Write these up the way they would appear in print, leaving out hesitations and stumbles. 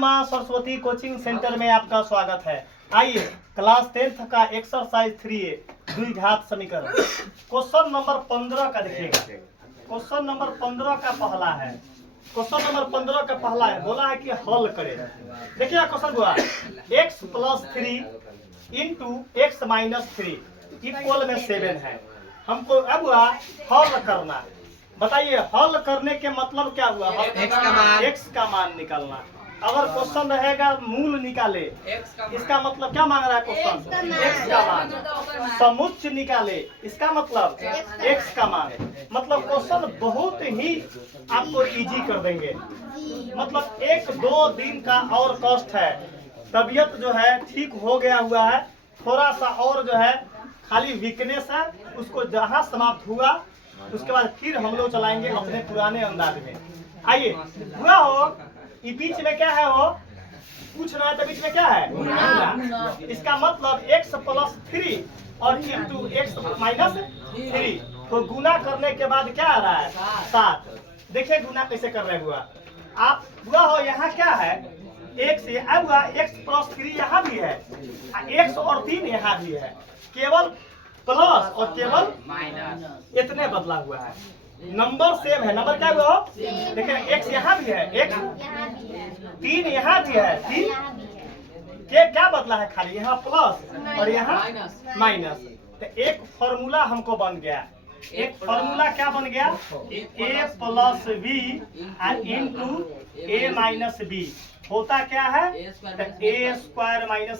मां Saraswati coaching centre में आपका स्वागत है। आइए क्लास 10th का एक्सरसाइज 3A द्विघात समीकरण क्वेश्चन नंबर 15 का देखिएगा। क्वेश्चन नंबर 15 का पहला है। क्वेश्चन नंबर 15 का पहला है, बोला है कि हल करें। देखिए क्वेश्चन हुआ x + 3 × x - 3 इक्वल में 7 है। हमको अब हुआ हल करना। बताइए हल करने के मतलब क्या हुआ? x का मान निकालना। अगर क्वेश्चन रहेगा मूल निकाले, इसका मतलब क्या मांग रहा है क्वेश्चन? x का मान। समुच्चय निकाले, इसका मतलब x का मान। मतलब क्वेश्चन बहुत ही आपको इजी कर देंगे। मतलब 1-2 दिन का और कष्ट है। तबीयत जो है ठीक हो गया हुआ है, थोड़ा सा और जो है खाली वीकनेस है, उसको जहाँ समाप्त हुआ उसके बाद फिर हम लोग चलाएंगे अपने पुराने अंदाज में। आइए हुआ हो ये बीच में क्या है? हो पूछ रहा है तो बीच में क्या है? गुना। इसका मतलब x + 3 और इंटू x - 3 तो गुना करने के बाद क्या आ रहा है? 7। देखिए गुना कैसे कर रहे हुआ आप। हुआ हो यहाँ क्या है? x अब हुआ x + 3 यहाँ भी है, x और 3 यहाँ भी है। केवल प्लस और केवल माइनस इतने बदला हुआ है। नंबर सेम है। नंबर क्या हुआ? देखिए x यहाँ भी है, x 3 यहाँ भी है, 3 के क्या बदला है? खाली यहाँ प्लस और यहाँ माइनस। तो एक फॉर्मूला हमको बन गया। एक फॉर्मूला क्या बन गया? a + b into a - b होता क्या है? a²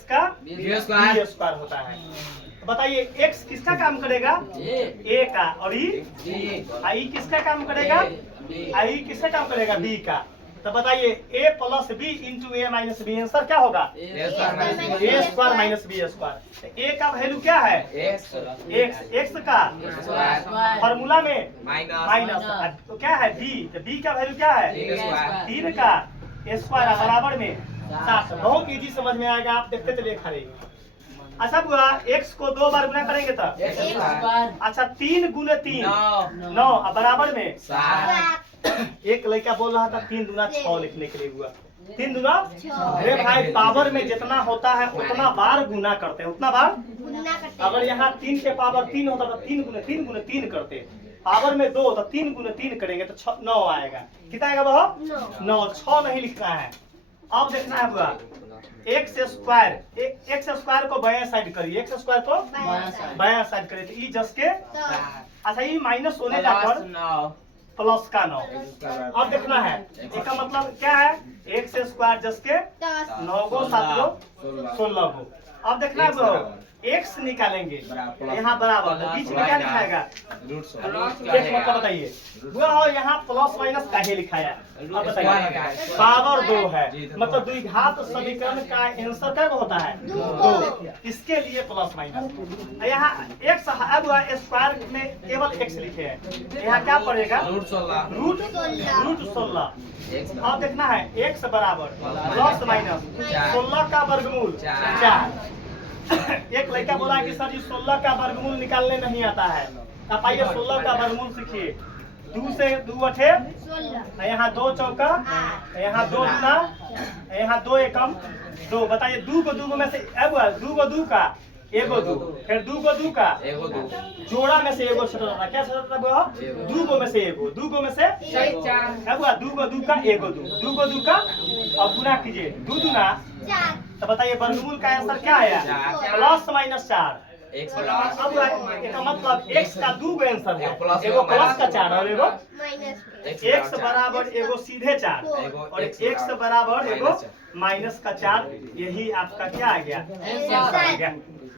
- का b² होता है। बताइए x किसका काम करेगा? a का। और i किसका काम करेगा? i किसका काम करेगा? b का। तो बताइए a + b into a - b answer क्या होगा? a² - b²। a का वैल्यू क्या है? x का फॉर्मूला में माइनस तो क्या है? b। तो b का वैल्यू क्या है? 3 का a² बराबर में 7। बहुत इजी समझ में आएगा, आप देखते चलिए खाली। अच्छा हुआ x को 2 बार गुना करेंगे तब अच्छा 3 × 3 9 बराबर में 7। एक लड़का बोल रहा था 3 दूना 6 लिखने के लिए हुआ 3 दूना। अरे भाई पावर में जितना होता है उतना बार गुना करते हैं, उतना बार गुना करते। अगर यहाँ 3 के पावर 3 होता तो 3 × 3 करते। पावर में 2 तो 3 × 3 करेंगे तो 9 आएगा। कितना आएगा? वो 9। 6 नहीं लिखना है। अब देखना है हुआ x² को बायां साइड करिए, x² को बायां साइड करिए तो ई जस के अच्छा ये माइनस होने जाकर प्लस का 9। अब देखना है इसका मतलब क्या है? x² जस के 9 गो 7 गो 16 गो। अब देखना है x निकालेंगे यहाँ बराबर बीच में क्या लिखाएगा? मतलब बताइए हुआ हो यहाँ प्लस माइनस काहे लिखाया? अब बताइए पावर 2 है, मतलब द्विघात समीकरण का आंसर क्या होता है? 2। इसके लिए प्लस माइनस। यहाँ x अब हुआ स्क्वायर में केवल x लिखे हैं, यहाँ क्या पड़ेगा? √16। अब देखना है x बराबर प्लस माइनस 16 का वर्गमूल 4। एक लड़का बोला कि सर जी 16 का वर्गमूल निकालने नहीं आता है। आप आइए 16 का वर्गमूल सीखिए। 2 से 2 8 यहाँ 2 चौका, यहाँ 2 गुना, यहाँ 2 एकम 2। बताइए 2 को 2 में से अब 2 को 2 का एगो 2, फिर 2 को 2 का एगो 2, जोड़ा में से एगो छूट रहा। क्या छूट रहा? 2 को में से एगो, 2 को में से 4। अब 2 को 2 का एगो 2, 2 को 2 का और गुना कीजिए 2 दूना 4। तो बताइए वर्गमूल का आंसर क्या आया? Plus minus 4। अब इसका मतलब x का 2 गो आंसर है, एगो प्लस का 4 और एगो x बराबर एगो सीधे 4 और x बराबर एगो माइनस का 4। यही आपका क्या आ गया? आंसर आ गया।